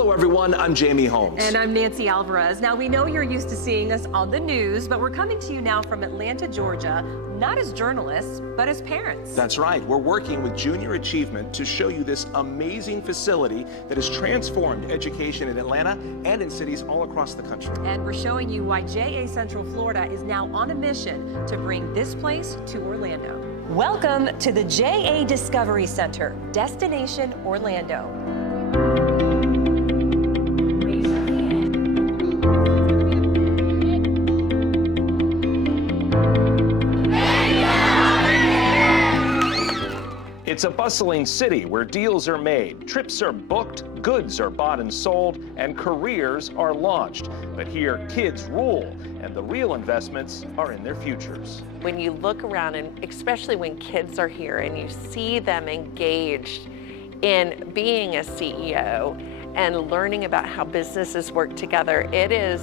Hello everyone, I'm Jamie Holmes. And I'm Nancy Alvarez. Now we know you're used to seeing us on the news, but we're coming to you now from Atlanta, Georgia, not as journalists, but as parents. That's right, we're working with Junior Achievement to show you this amazing facility that has transformed education in Atlanta and in cities all across the country. And we're showing you why JA Central Florida is now on a mission to bring this place to Orlando. Welcome to the JA Discovery Center, Destination Orlando. It's a bustling city where deals are made, trips are booked, goods are bought and sold, and careers are launched. But here, kids rule, and the real investments are in their futures. When you look around, and especially when kids are here and you see them engaged in being a CEO and learning about how businesses work together, it is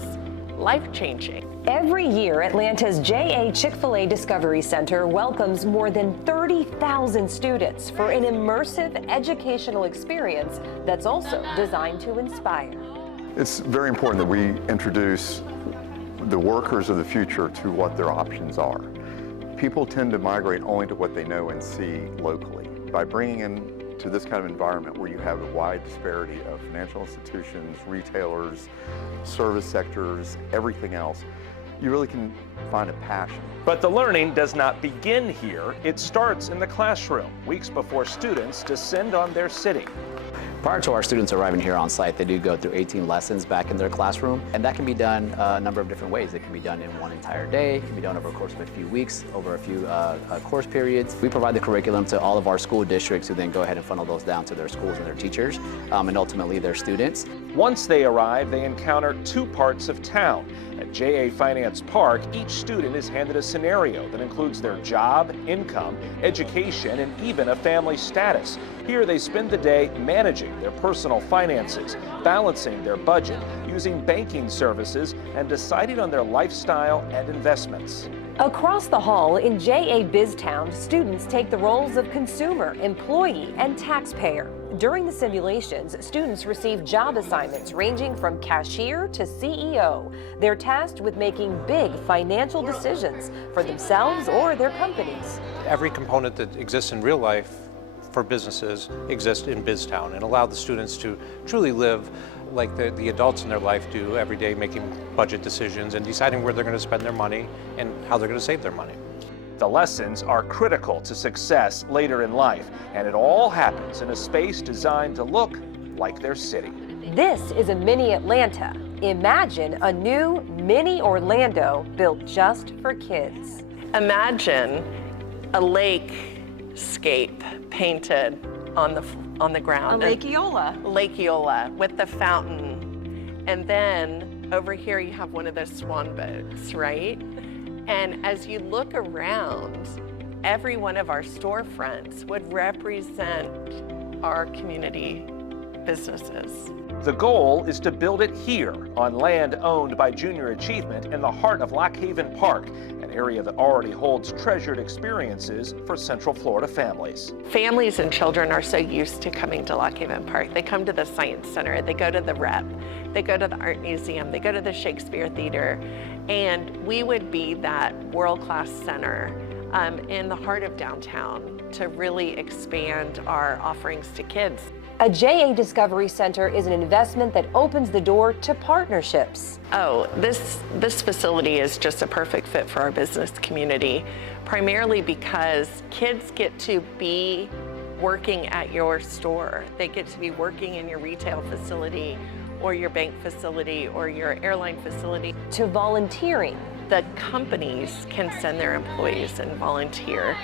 life-changing. Every year, Atlanta's JA ChickfilA Discovery Center welcomes more than 30,000 students for an immersive educational experience that's also designed to inspire. It's very important that we introduce the workers of the future to what their options are. People tend to migrate only to what they know and see locally. By bringing in to this kind of environment where you have a wide disparity of financial institutions, retailers, service sectors, everything else, you really can find a passion. But the learning does not begin here. It starts in the classroom, weeks before students descend on their city. Prior to our students arriving here on site, they do go through 18 lessons back in their classroom, and that can be done a number of different ways. It can be done in one entire day, it can be done over a course of a few weeks, over a few course periods. We provide the curriculum to all of our school districts who then go ahead and funnel those down to their schools and their teachers, and ultimately their students. Once they arrive, they encounter two parts of town. At JA Finance Park, each student is handed a scenario that includes their job, income, education, and even a family status. Here they spend the day managing their personal finances, balancing their budget, using banking services, and deciding on their lifestyle and investments. Across the hall in JA BizTown, students take the roles of consumer, employee, and taxpayer. During the simulations, students receive job assignments ranging from cashier to CEO. They're tasked with making big financial decisions for themselves or their companies. Every component that exists in real life for businesses exists in BizTown, and allow the students to truly live like the adults in their life do every day, making budget decisions and deciding where they're going to spend their money and how they're going to save their money. The lessons are critical to success later in life, and it all happens in a space designed to look like their city. This is a mini Atlanta. Imagine a new mini Orlando built just for kids. Imagine a lakescape painted on the ground. A Lake Eola. Lake Eola with the fountain. And then over here you have one of those swan boats, right? And as you look around, every one of our storefronts would represent our community businesses. The goal is to build it here on land owned by Junior Achievement in the heart of Lock Haven Park, an area that already holds treasured experiences for Central Florida families. Families and children are so used to coming to Lock Haven Park. They come to the Science Center, they go to the Rep, they go to the Art Museum, they go to the Shakespeare Theater, and we would be that world-class center in the heart of downtown to really expand our offerings to kids. A JA Discovery Center is an investment that opens the door to partnerships. Oh, this facility is just a perfect fit for our business community, primarily because kids get to be working at your store. They get to be working in your retail facility or your bank facility or your airline facility. To volunteering. The companies can send their employees and volunteer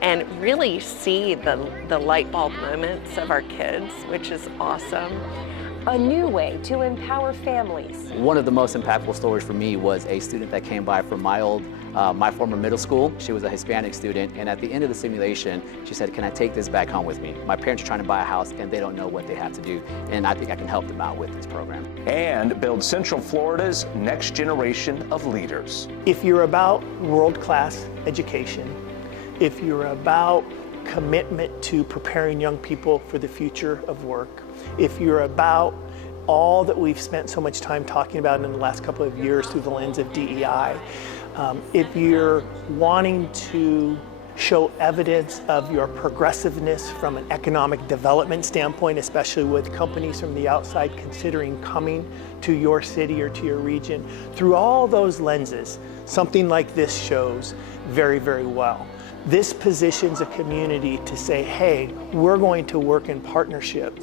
and really see the light bulb moments of our kids, which is awesome. A new way to empower families. One of the most impactful stories for me was a student that came by from my former middle school. She was a Hispanic student, and at the end of the simulation, she said, "Can I take this back home with me? My parents are trying to buy a house and they don't know what they have to do, and I think I can help them out with this program." And build Central Florida's next generation of leaders. If you're about world-class education, if you're about commitment to preparing young people for the future of work, if you're about all that we've spent so much time talking about in the last couple of years through the lens of DEI. If you're wanting to show evidence of your progressiveness from an economic development standpoint, especially with companies from the outside considering coming to your city or to your region, through all those lenses, something like this shows very, very well. This positions a community to say, hey, we're going to work in partnership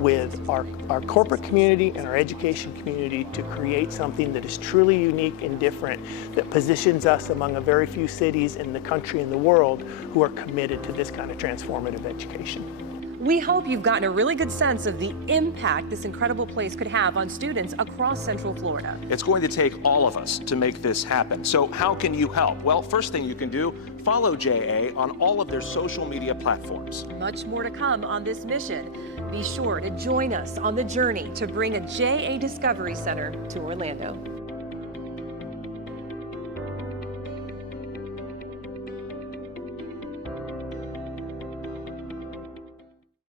with our corporate community and our education community to create something that is truly unique and different, that positions us among a very few cities in the country and the world who are committed to this kind of transformative education. We hope you've gotten a really good sense of the impact this incredible place could have on students across Central Florida. It's going to take all of us to make this happen. So how can you help? Well, first thing you can do, follow JA on all of their social media platforms. Much more to come on this mission. Be sure to join us on the journey to bring a JA Discovery Center to Orlando.